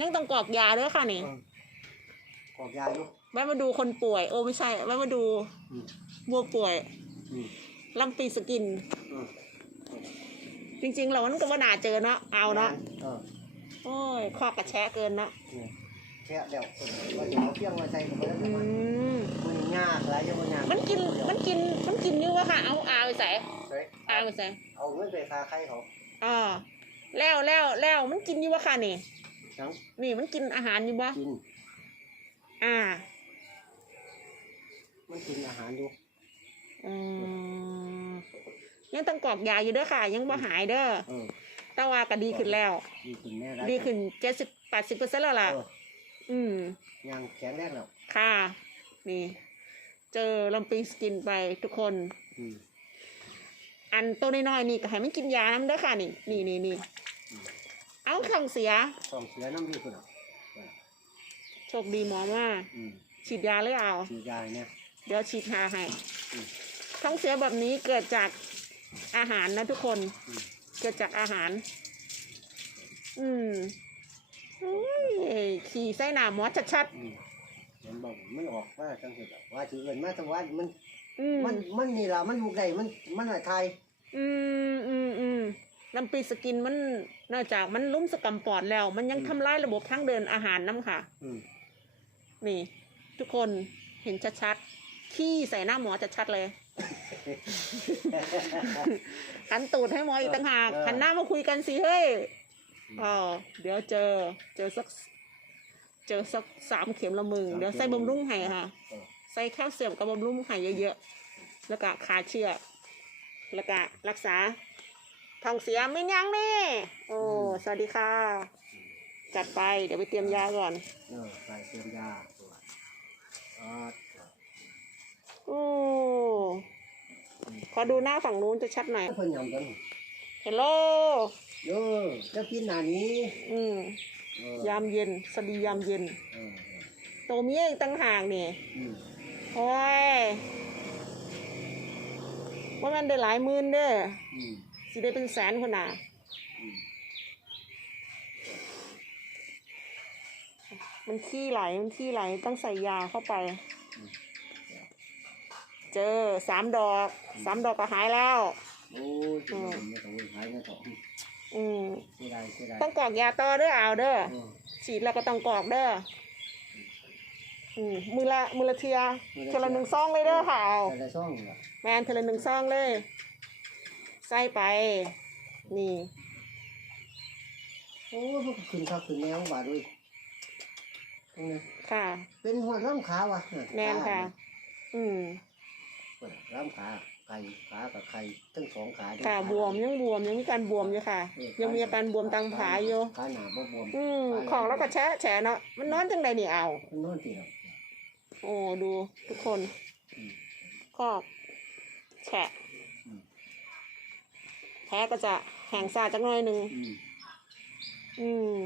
ยังต้องกรอกยาด้วยค่ะนี่เออกอกยาอยู่แวะมาดูคนป่วย โอ้ไม่ใช่แวะมาดูอืมวัวป่วยอืมลำปีสกินอืมจริงๆ เรามันก็ว่าน่าเจอเนาะเอาเนาะเออโอ้ยคอกระแชะเกินเนาะเนี่ยแค่เดี๋ยวเออว่าจะเอาเพียงมาใส่กับมันอืมันมมันยากหลายอย่างมันยากมันกินมันกินมันกินอยู่วะค่ะ เอาอาไปใส่เฮ้ยอาไปใส่เอาเงินไปคาใครเขาอ่าแล้วแล้วแล้วมันกินอยู่วะค่ะนี่ ทั้งนี่มันกินอาหารอยู่ปะกิน อ่า มันกินอาหารอยู่อืมยังต้องกรอกยาอยู่เด้อค่ะ ยังบ่หายเด้อเออแต่ว่าก็ดีขึ้นแล้ว ดีขึ้นแน่ดีขึ้นเจ็ดสิบแปดสิบเปอร์เซ็นต์แล้วล่ะ เอออืมยังแข็งแรงแล้วค่ะ นี่ เจอลำปิงสกินไปทุกคน อืมอันตัวน้อยๆนี่ก็ให้มันกินยาน้ำเด้อค่ะนี่ นี่นี่นี่ เอาท้องเสียต้องเสียน้ำดีขึ้นอะโชคดีหมอว่าอืมฉีดยาเลยเอา ฉีดยาเนี่ยเดี๋ยวฉีดยาให้อืมท้องเสียแบบนี้เกิดจากอาหารนะทุกคนอืมเกิดจากอาหาร อืมอุ้ยขี่ไส้หนาหมอชัดอืมเห็นบอกมันออกมาจังสิแบบว่าถือเอินมาทั้งวันมัน ๆอืมมันมันนี่ล่ะมันลูกใดมันมันอะไรไทยอืมอืมอืม ลำปีสกินมันนอกจากมันลุ่มสกรรมปอดแล้ว มันยังทำลายระบบทางเดินอาหารน้ำค่ะ อืมนี่ ทุกคนเห็นชัดๆขี้ใส่หน้าหมอชัดๆเลย หันตูดให้หมออีกต่างหากหันหน้ามาคุยกันสิเฮ้ยอ๋อเดี๋ยวเจอ เจอสัก เจอสักสามเข็มละมึง เดี๋ยวใส่บำรุงให้ค่ะเออใส่แคลเซียมกับบำรุงให้เยอะๆ แล้วก็คาเชื้อแล้วก็รักษา ท้องเสียไม่ยั้งแน่โอ้สวัสดีค่ะ จัดไปเดี๋ยวไปเตรียมยาก่อนเออใส่เติมยาตัวอ่าโอ้ขอดูหน้าฝั่งนู้นจะชัดหน่อยเพิ่นยำกันเฮลโลเออจะกินหน้านี้ อืมเออยามเย็นสวัสดียามเย็น เออเออโตเมียอีกตั้งห่างนี่อืมโอ้ยว่ามันได้หลายหมื่นเด้ออืม สิได้เป็นแสนคนน่ะอืมมันขี้ไหลมันขี้ไหลต้องใส่ยาเข้าไป เจอสามดอกสามดอกก็หายแล้ว โอ้ยจะมาไม่ต้องหายไม่ต้องอืมเสียดายเสียดายต้องกรอกยาต่อเด้อเอาเด้อเออ ฉีดแล้วก็ต้องกรอกเด้ออืมมือละมือละเทียเทอละหนึ่งซองเลยเด้อค่ะเอาแต่ละช่องเหรอแมนเทอละหนึ่งซองเลย ใส่ไป นี่ โอ้ยพวกขึ้นข้าวขึ้นแนวบาดด้วยตรงนี้ค่ะ เป็นหัวร่ำขาวะแมนค่ะ อืมเปิดร่ำขาไข่ขากับไข่ทั้งสองขาด้วยค่ะบวมยังบวมยังมีการบวมอยู่ค่ะเออยังมีอาการบวมตังผาอยู่ขาหนาบ่บวมอืมของแล้วก็แฉะแฉะเนาะมันนอนจังใดนี่เอามันนอนตีหรอกโอ้ดูทุกคนอืมก็แฉะอืม แผลก็จะแห้งซาจักหน่อยหนึ่งอืมอืม